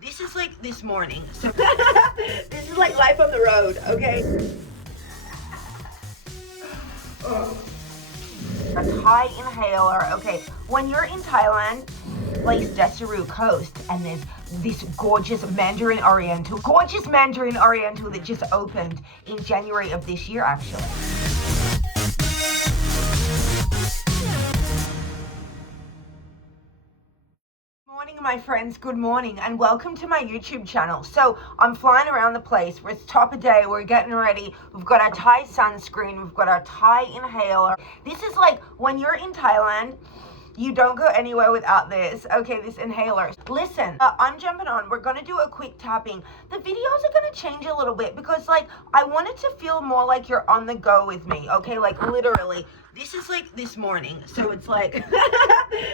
This is like this morning. So this is like life on the road, okay? A Thai inhaler. Okay, when you're in Thailand, place Desaru Coast, and there's this gorgeous Mandarin Oriental that just opened in January of this year, actually. Morning, my friends. Good morning, and welcome to my YouTube channel. So I'm flying around the place. It's top of day. We're getting ready. We've got our Thai sunscreen. We've got our Thai inhaler. This is like when you're in Thailand, you don't go anywhere without this. Okay, this inhaler. Listen, I'm jumping on. We're going to do a quick tapping. The videos are going to change a little bit because, like, I want it to feel more like you're on the go with me. Okay, like literally. This is like this morning. So it's like,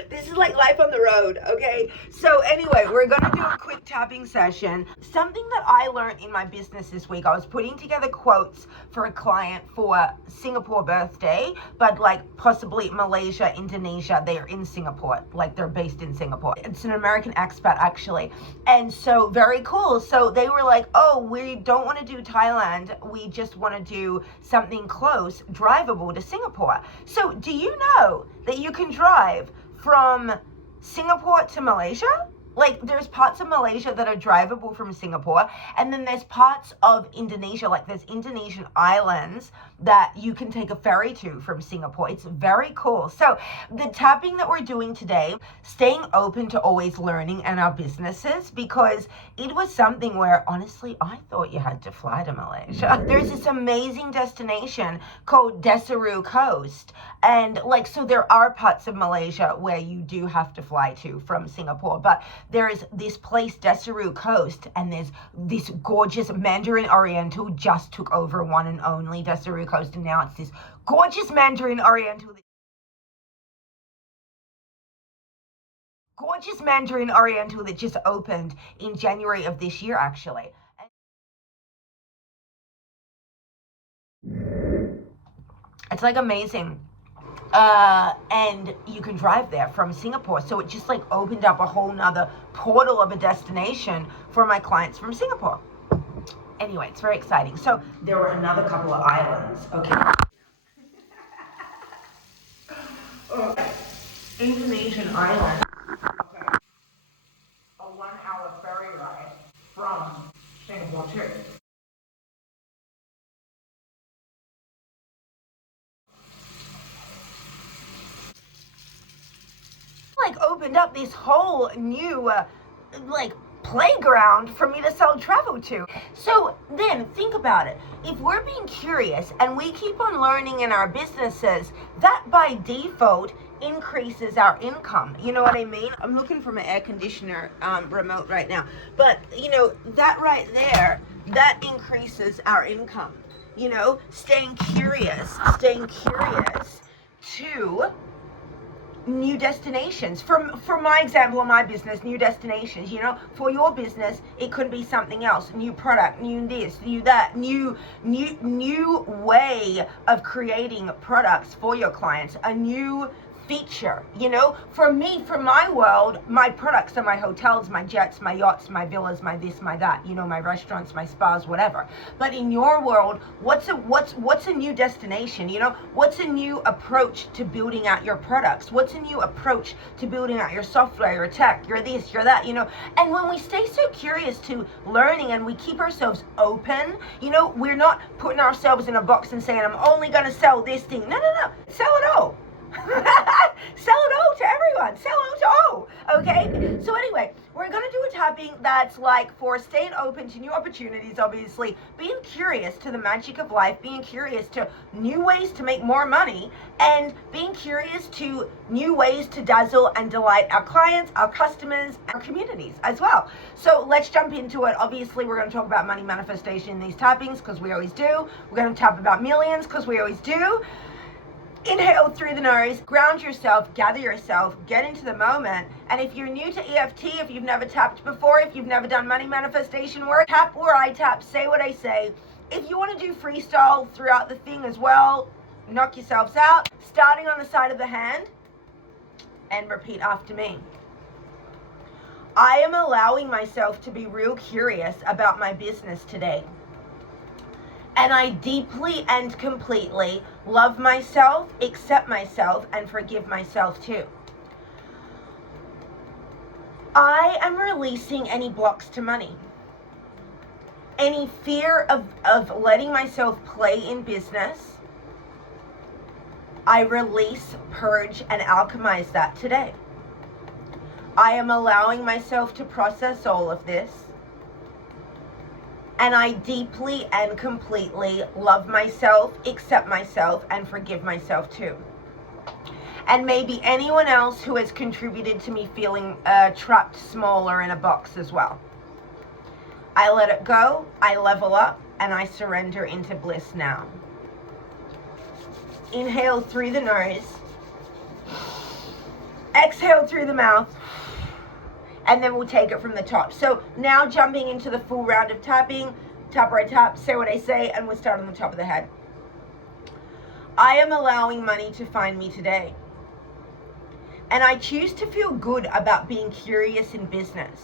this is like life on the road. Okay. So anyway, we're going to do a quick tapping session. Something that I learned in my business this week, I was putting together quotes for a client for Singapore birthday, but like possibly Malaysia, Indonesia. They are in Singapore, like they're based in Singapore. It's an American expat actually. And so very cool. So they were like, oh, we don't want to do Thailand. We just want to do something close, drivable to Singapore. So do you know that you can drive from Singapore to Malaysia? Like there's parts of Malaysia that are drivable from Singapore, and then there's parts of Indonesia, like there's Indonesian islands that you can take a ferry to from Singapore. It's very cool. So the tapping that we're doing today, staying open to always learning in our businesses, because it was something where honestly I thought you had to fly to Malaysia. There's this amazing destination called Desaru Coast, and like so there are parts of Malaysia where you do have to fly to from Singapore, but there is this place, Desaru Coast, and there's this gorgeous Mandarin Oriental just took over one and only Desaru Coast, and now it's this gorgeous Mandarin Oriental that just opened in January of this year, actually. It's like amazing. And you can drive there from Singapore. So it just like opened up a whole nother portal of a destination for my clients from Singapore. Anyway, it's very exciting. So there were another couple of islands. Okay. Indonesian island. Okay. A 1 hour ferry ride from Singapore too. Like opened up this whole new like playground for me to sell travel to. So then think about it. If we're being curious and we keep on learning in our businesses, that by default increases our income. You know what I mean? I'm looking for my air conditioner remote right now. But you know, that right there, that increases our income. You know, staying curious to new destinations. For my example of my business, new destinations. You know, for your business it could be something else, new product, new this, new that, new way of creating products for your clients, a new feature. You know, for me, for my world, my products are my hotels, my jets, my yachts, my villas, my this, my that, you know, my restaurants, my spas, whatever. But in your world, what's a new destination? You know, what's a new approach to building out your products? What's a new approach to building out your software, your tech, your this, your that, you know? And when we stay so curious to learning and we keep ourselves open, you know, we're not putting ourselves in a box and saying, I'm only going to sell this thing. No, sell it all. Sell it all to everyone. Sell it to all. Okay? So anyway, we're going to do a tapping that's like for staying open to new opportunities, obviously, being curious to the magic of life, being curious to new ways to make more money, and being curious to new ways to dazzle and delight our clients, our customers, our communities as well. So let's jump into it. Obviously, we're going to talk about money manifestation in these tappings because we always do. We're going to tap about millions because we always do. Inhale through the nose, ground yourself, gather yourself, get into the moment. And if you're new to EFT, if you've never tapped before, if you've never done money manifestation work, tap where I tap, say what I say. If you want to do freestyle throughout the thing as well, knock yourselves out. Starting on the side of the hand and repeat after me. I am allowing myself to be real curious about my business today. And I deeply and completely love myself, accept myself, and forgive myself too. I am releasing any blocks to money. Any fear of letting myself play in business, I release, purge, and alchemize that today. I am allowing myself to process all of this. And I deeply and completely love myself, accept myself, and forgive myself too. And maybe anyone else who has contributed to me feeling trapped smaller in a box as well. I let it go, I level up, and I surrender into bliss now. Inhale through the nose. Exhale through the mouth. And then we'll take it from the top. So now jumping into the full round of tapping. Tap, right, tap, say what I say, and we'll start on the top of the head. I am allowing money to find me today. And I choose to feel good about being curious in business.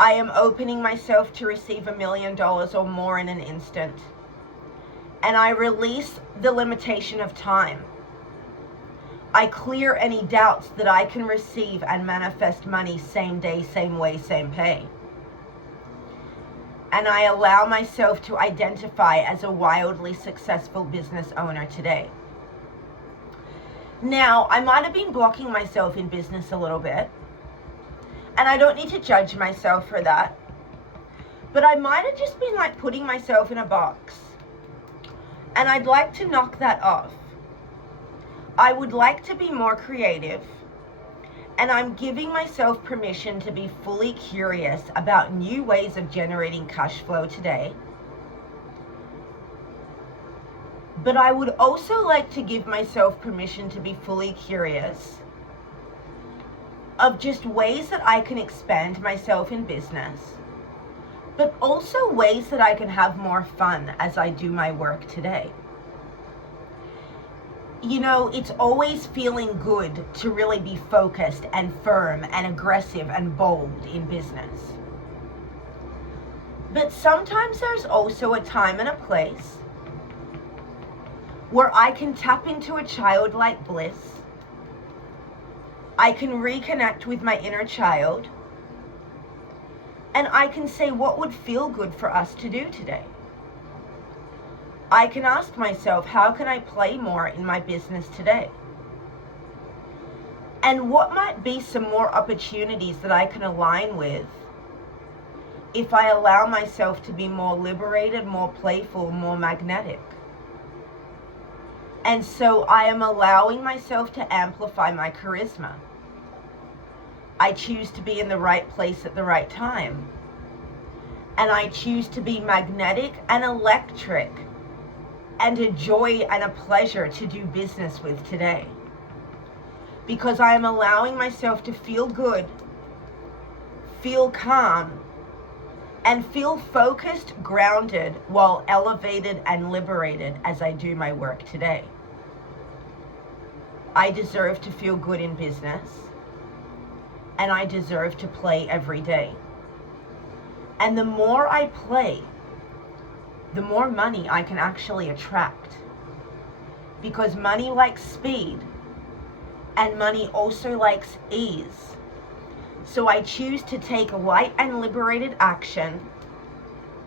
I am opening myself to receive $1 million or more in an instant. And I release the limitation of time. I clear any doubts that I can receive and manifest money same day, same way, same pay. And I allow myself to identify as a wildly successful business owner today. Now, I might have been blocking myself in business a little bit, and I don't need to judge myself for that, but I might have just been like putting myself in a box, and I'd like to knock that off. I would like to be more creative, and I'm giving myself permission to be fully curious about new ways of generating cash flow today. But I would also like to give myself permission to be fully curious of just ways that I can expand myself in business, but also ways that I can have more fun as I do my work today. You know, it's always feeling good to really be focused and firm and aggressive and bold in business. But sometimes there's also a time and a place where I can tap into a childlike bliss. I can reconnect with my inner child, and I can say what would feel good for us to do today. I can ask myself, how can I play more in my business today? And what might be some more opportunities that I can align with if I allow myself to be more liberated, more playful, more magnetic? And so I am allowing myself to amplify my charisma. I choose to be in the right place at the right time. And I choose to be magnetic and electric and a joy and a pleasure to do business with today. Because I am allowing myself to feel good, feel calm, and feel focused, grounded, while elevated and liberated as I do my work today. I deserve to feel good in business, and I deserve to play every day. And the more I play, the more money I can actually attract. Because money likes speed, and money also likes ease. So I choose to take light and liberated action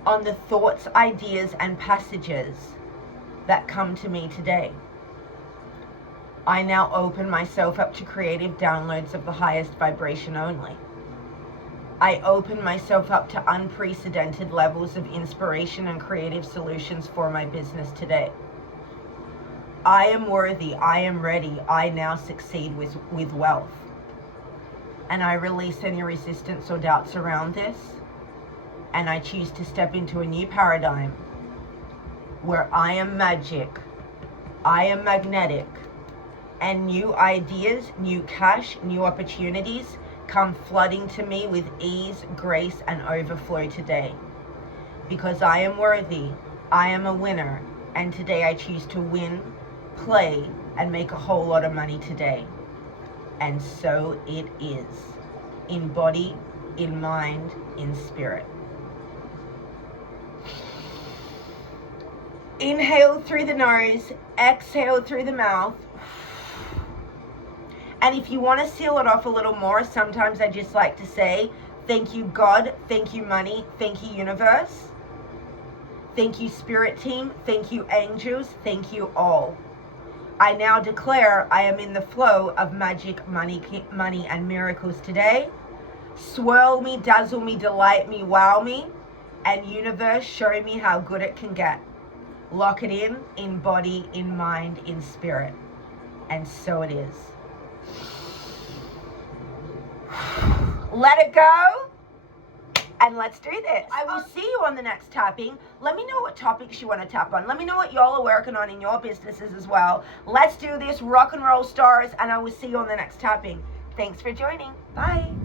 on the thoughts, ideas, and passages that come to me today. I now open myself up to creative downloads of the highest vibration only. I open myself up to unprecedented levels of inspiration and creative solutions for my business today. I am worthy, I am ready, I now succeed with wealth. And I release any resistance or doubts around this, and I choose to step into a new paradigm where I am magic, I am magnetic, and new ideas, new cash, new opportunities come flooding to me with ease, grace, and overflow today. Because I am worthy, I am a winner, and today I choose to win, play, and make a whole lot of money today. And so it is. in body, in mind, in spirit. Inhale through the nose, exhale through the mouth. And if you want to seal it off a little more, sometimes I just like to say, thank you, God, thank you, money, thank you, universe, thank you, spirit team, thank you, angels, thank you all. I now declare I am in the flow of magic, money, and miracles today. Swirl me, dazzle me, delight me, wow me, and universe, show me how good it can get. Lock it in body, in mind, in spirit. And so it is. Let it go. And let's do this. I will see you on the next tapping. Let me know what topics you want to tap on. Let me know what y'all are working on in your businesses as well. Let's do this, rock and roll stars, and I will see you on the next tapping. Thanks for joining. Bye.